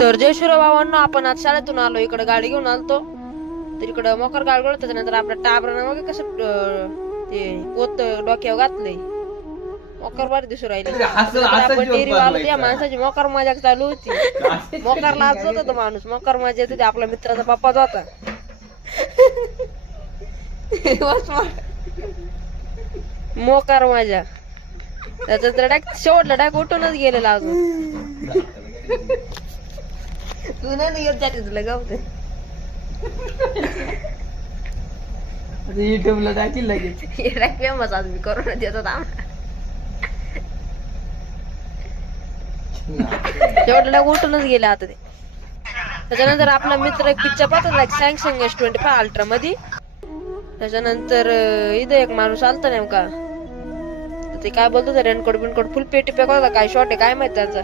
तर जय शिवराय बाबांनो, आपण आज शाळेतून आलो, इकडे गाडी घेऊन आलतो. तर इकडं मकर गाडगळ, त्याच्यानंतर आपल्या टाबरानं मग कसं ते पोत डोक्यावर घातलंय. मोकर बारी दिसू राहिली. आपण डेअरी आलो, त्या माणसाची मोकर मजाक चालू होती. मोकर लाच होता तो माणूस, मोकर मजा येत होती. आपला मित्राचा पप्पाच होता. मोकार मजा त्याचा तर शेवटला डाक उठूनच गेलेला अजून. तू नाही येत जाते तुला गावते युट्यूबला टाकील लगेच. फेमस आज मी करोना देत होता. शेवटला डाक उठूनच गेले आता ते. त्याच्यानंतर आपला मित्र एक पिक्चर पाहतो सॅमसंग S25 अल्ट्रा मध्ये. त्याच्यानंतर इथं एक माणूस आलता नेमका, ते काय बोलतो रेनकोट बिनकोट फुल पेटी पॅक होता. काय शॉट आहे काय माहित त्याचा.